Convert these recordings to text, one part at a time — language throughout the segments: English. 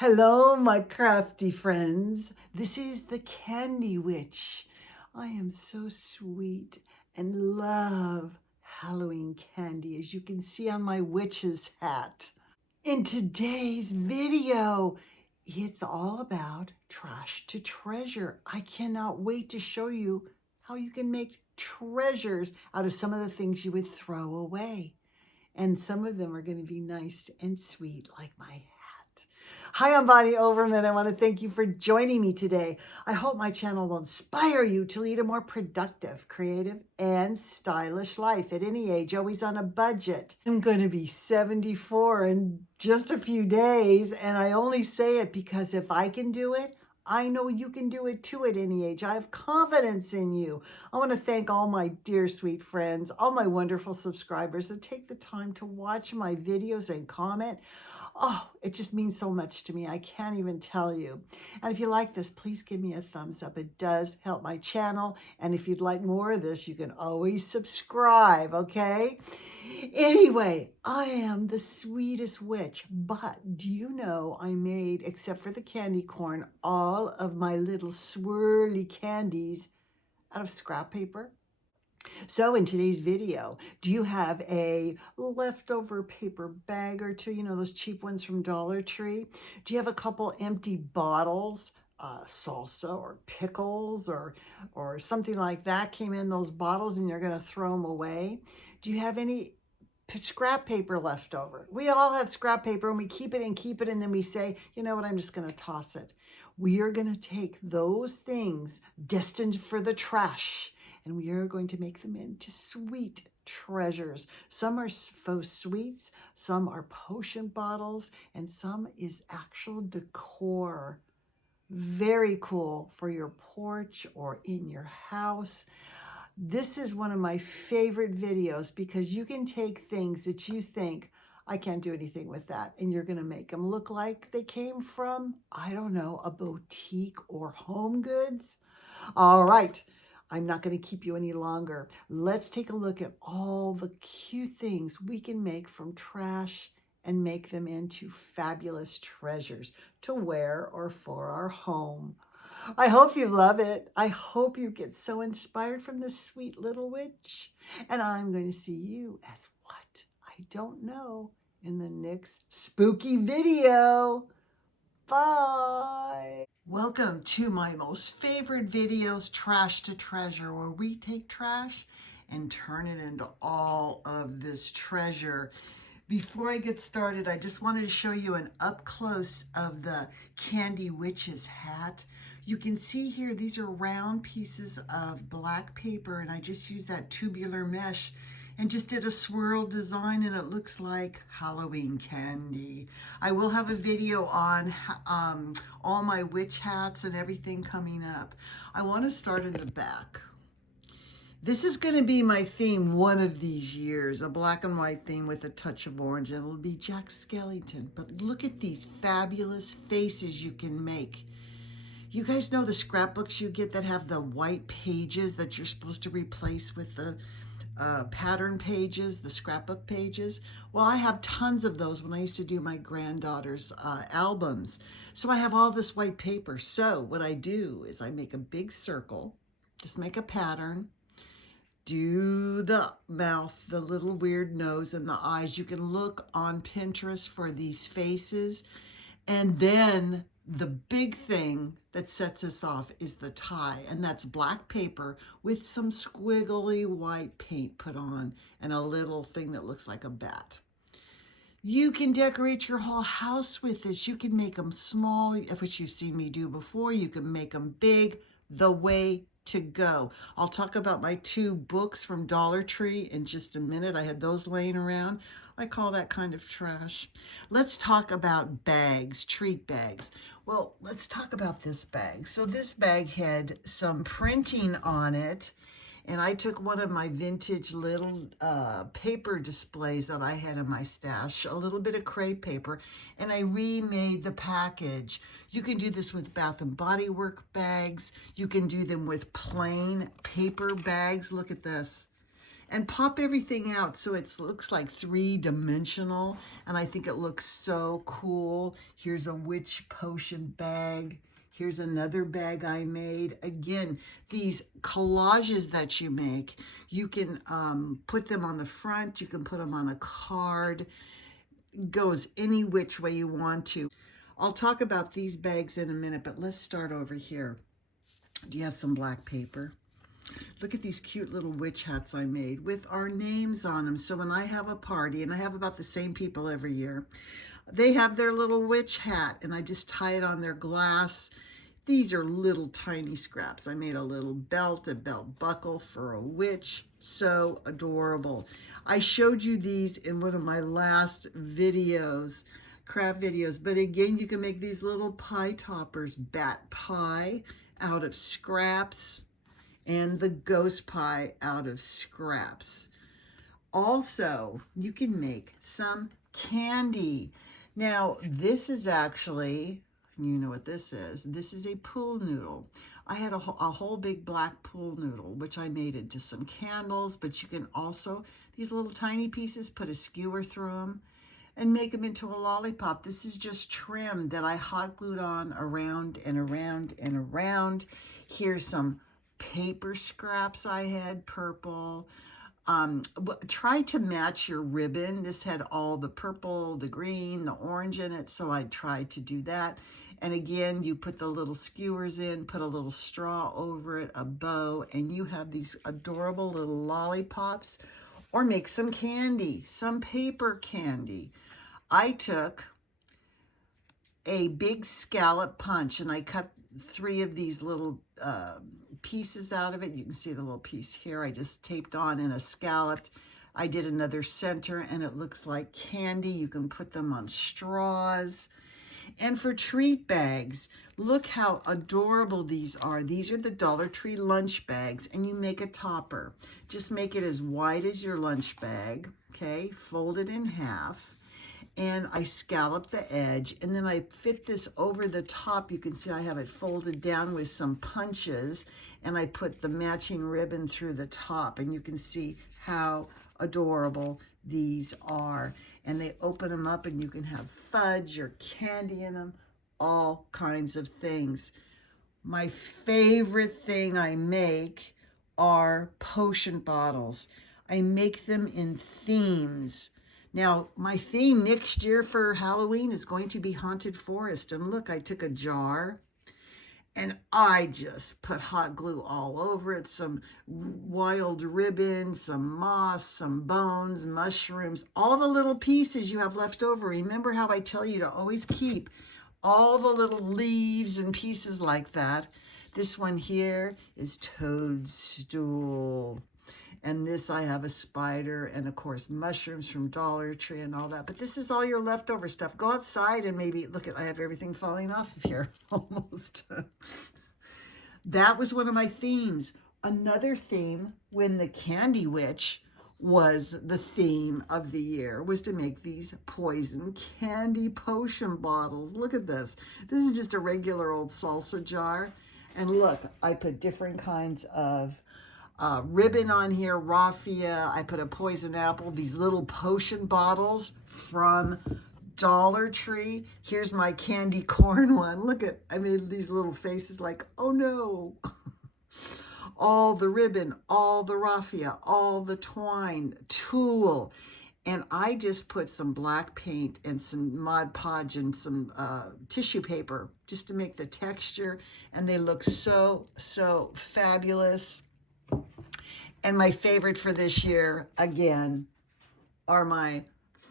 Hello, my crafty friends. This is the Candy Witch. I am so sweet and love Halloween candy, as you can see on my witch's hat. In today's video, it's all about trash to treasure. I cannot wait to show you how you can make treasures out of some of the things you would throw away. And some of them are going to be nice and sweet, like my hat. Hi, I'm Bonnie Overman. I want to thank you for joining me today. I hope my channel will inspire you to lead a more productive, creative, and stylish life at any age, always on a budget. I'm going to be 74 in just a few days, and I only say it because if I can do it, I know you can do it too at any age. I have confidence in you. I want to thank all my dear sweet friends, all my wonderful subscribers that take the time to watch my videos and comment. Oh, it just means so much to me. I can't even tell you. And if you like this, please give me a thumbs up. It does help my channel. And if you'd like more of this, you can always subscribe, okay? Anyway, I am the sweetest witch, but do you know I made, except for the candy corn, all of my little swirly candies out of scrap paper? So in today's video, do you have a leftover paper bag or two, you know, those cheap ones from Dollar Tree? Do you have a couple empty bottles, salsa or pickles or something like that came in those bottles and you're going to throw them away? Do you have any scrap paper left over? We all have scrap paper and we keep it and then we say, you know what, I'm just going to toss it. We are going to take those things destined for the trash and we are going to make them into sweet treasures. Some are faux sweets, some are potion bottles, and some is actual decor. Very cool for your porch or in your house. This is one of my favorite videos because you can take things that you think, I can't do anything with that, and you're going to make them look like they came from, I don't know, a boutique or Home Goods. All right. I'm not going to keep you any longer. Let's take a look at all the cute things we can make from trash and make them into fabulous treasures to wear or for our home. I hope you love it. I hope you get so inspired from this sweet little witch. And I'm going to see you as what? I don't know in the next spooky video. Bye. Welcome to my most favorite videos, Trash to Treasure, where we take trash and turn it into all of this treasure. Before I get started, I just wanted to show you an up close of the Candy Witch's hat. You can see here, these are round pieces of black paper, and I just used that tubular mesh and just did a swirl design, and it looks like Halloween candy. I will have a video on all my witch hats and everything coming up. I want to start in the back. This is going to be my theme one of these years, a black and white theme with a touch of orange, and it'll be Jack Skellington. But look at these fabulous faces you can make. You guys know the scrapbooks you get that have the white pages that you're supposed to replace with the pattern pages, the scrapbook pages? Well, I have tons of those when I used to do my granddaughter's albums. So I have all this white paper. So what I do is I make a big circle, just make a pattern, do the mouth, the little weird nose and the eyes. You can look on Pinterest for these faces. And then the big thing that sets us off is the tie, and that's black paper with some squiggly white paint put on and a little thing that looks like a bat. You can decorate your whole house with this. You can make them small, which you've seen me do before. You can make them big, the way to go. I'll talk about my 2 books from Dollar Tree in just a minute. I had those laying around. I call that kind of trash. Let's talk about bags, treat bags. Well, let's talk about this bag. So this bag had some printing on it, and I took one of my vintage little paper displays that I had in my stash, a little bit of crepe paper, and I remade the package. You can do this with Bath and Body Works bags. You can do them with plain paper bags. Look at this. and pop everything out so it looks like three-dimensional, and I think it looks so cool. Here's a witch potion bag. Here's another bag I made. Again, these collages that you make, you can put them on the front, you can put them on a card. It goes any which way you want to. I'll talk about these bags in a minute, but let's start over here. Do you have some black paper? Look at these cute little witch hats I made with our names on them. So when I have a party, and I have about the same people every year, they have their little witch hat, and I just tie it on their glass. These are little tiny scraps. I made a little belt, a belt buckle for a witch. So adorable. I showed you these in one of my last videos, craft videos. But again, you can make these little pie toppers, bat pie out of scraps, and the ghost pie out of scraps. Also, you can make some candy. Now, this is actually, you know what this is. This is a pool noodle. I had a whole big black pool noodle, which I made into some candles, but you can also, these little tiny pieces, put a skewer through them and make them into a lollipop. This is just trim that I hot glued on around and around and around. Here's some paper scraps I had, purple. Try to match your ribbon. This had all the purple, the green, the orange in it, so I tried to do that. And again, you put the little skewers in, put a little straw over it, a bow, and you have these adorable little lollipops. Or make some candy, some paper candy. I took a big scallop punch and I cut 3 of these little pieces out of it. You can see the little piece here. I just taped on in a scalloped. I did another center and it looks like candy. You can put them on straws. And for treat bags, look how adorable these are. These are the Dollar Tree lunch bags, and you make a topper. Just make it as wide as your lunch bag, okay? Fold it in half, and I scallop the edge, and then I fit this over the top. You can see I have it folded down with some punches, and I put the matching ribbon through the top, and you can see how adorable these are. And they open them up and you can have fudge or candy in them, all kinds of things. My favorite thing I make are potion bottles. I make them in themes. Now, my theme next year for Halloween is going to be Haunted Forest. And look, I took a jar and I just put hot glue all over it, some wild ribbon, some moss, some bones, mushrooms, all the little pieces you have left over. Remember how I tell you to always keep all the little leaves and pieces like that. This one here is toadstool. And this, I have a spider and, of course, mushrooms from Dollar Tree and all that. But this is all your leftover stuff. Go outside and maybe, look at, I have everything falling off of here almost. That was one of my themes. Another theme, when the Candy Witch was the theme of the year, was to make these poison candy potion bottles. Look at this. This is just a regular old salsa jar. And look, I put different kinds of ribbon on here, raffia. I put a poison apple, these little potion bottles from Dollar Tree. Here's my candy corn one. Look at, I made these little faces like, oh no. All the ribbon, all the raffia, all the twine, tulle. And I just put some black paint and some Mod Podge and some tissue paper just to make the texture. And they look so, so fabulous. And my favorite for this year, again, are my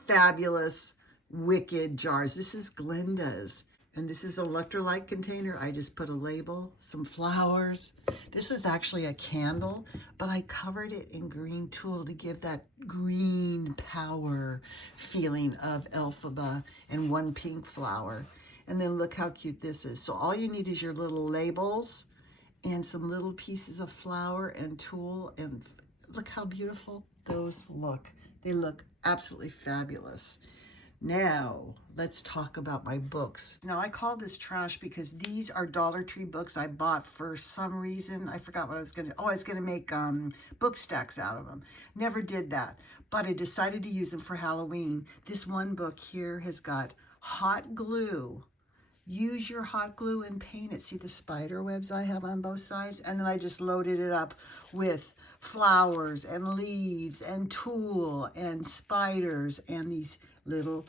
fabulous Wicked jars. This is Glinda's. And this is an electrolyte container. I just put a label, some flowers. This is actually a candle, but I covered it in green tulle to give that green power feeling of Elphaba, and one pink flower. And then look how cute this is. So all you need is your little labels and some little pieces of flour and tulle, and look how beautiful those look. They look absolutely fabulous. Now, let's talk about my books. Now, I call this trash because these are Dollar Tree books I bought for some reason. I forgot what I was going to, oh, I was going to make book stacks out of them. Never did that, but I decided to use them for Halloween. This one book here has got hot glue. Use your hot glue and paint it. See the spider webs I have on both sides? And then I just loaded it up with flowers and leaves and tulle and spiders and these little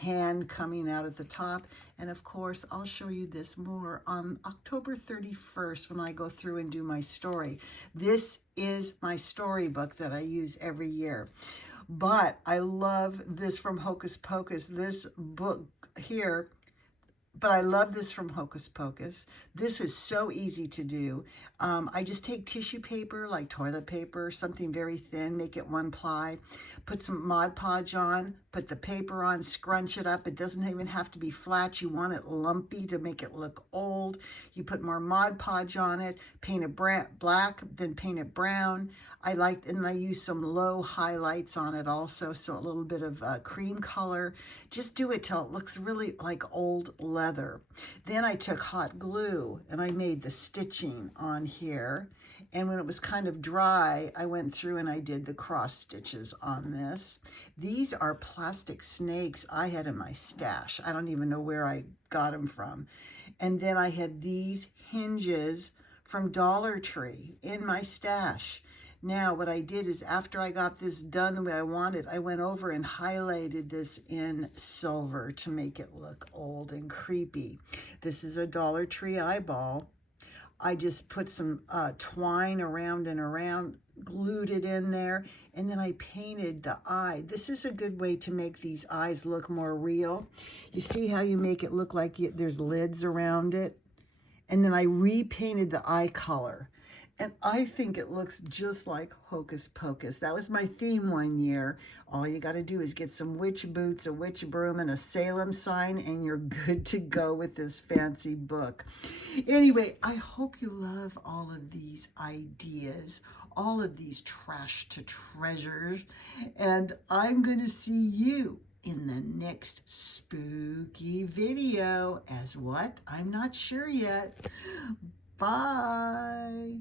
hand coming out at the top. And of course, I'll show you this more on October 31st when I go through and do my story. This is my storybook that I use every year. But I love this from Hocus Pocus. This book here, but I love this from Hocus Pocus. This is so easy to do. I just take tissue paper, like toilet paper, something very thin, make it 1 ply, put some Mod Podge on, put the paper on, scrunch it up. It doesn't even have to be flat. You want it lumpy to make it look old. You put more Mod Podge on it, paint it black, then paint it brown. And I use some low highlights on it also, so a little bit of cream color. Just do it till it looks really like old leather. Then I took hot glue and I made the stitching on here. And when it was kind of dry, I went through and I did the cross stitches on this. These are plastic snakes I had in my stash. I don't even know where I got them from. And then I had these hinges from Dollar Tree in my stash. Now, what I did is after I got this done the way I wanted, I went over and highlighted this in silver to make it look old and creepy. This is a Dollar Tree eyeball. I just put some twine around and around, glued it in there, and then I painted the eye. This is a good way to make these eyes look more real. You see how you make it look like there's lids around it? And then I repainted the eye color. And I think it looks just like Hocus Pocus. That was my theme one year. All you got to do is get some witch boots, a witch broom, and a Salem sign, and you're good to go with this fancy book. Anyway, I hope you love all of these ideas, all of these trash to treasures, and I'm going to see you in the next spooky video. As what? I'm not sure yet. Bye.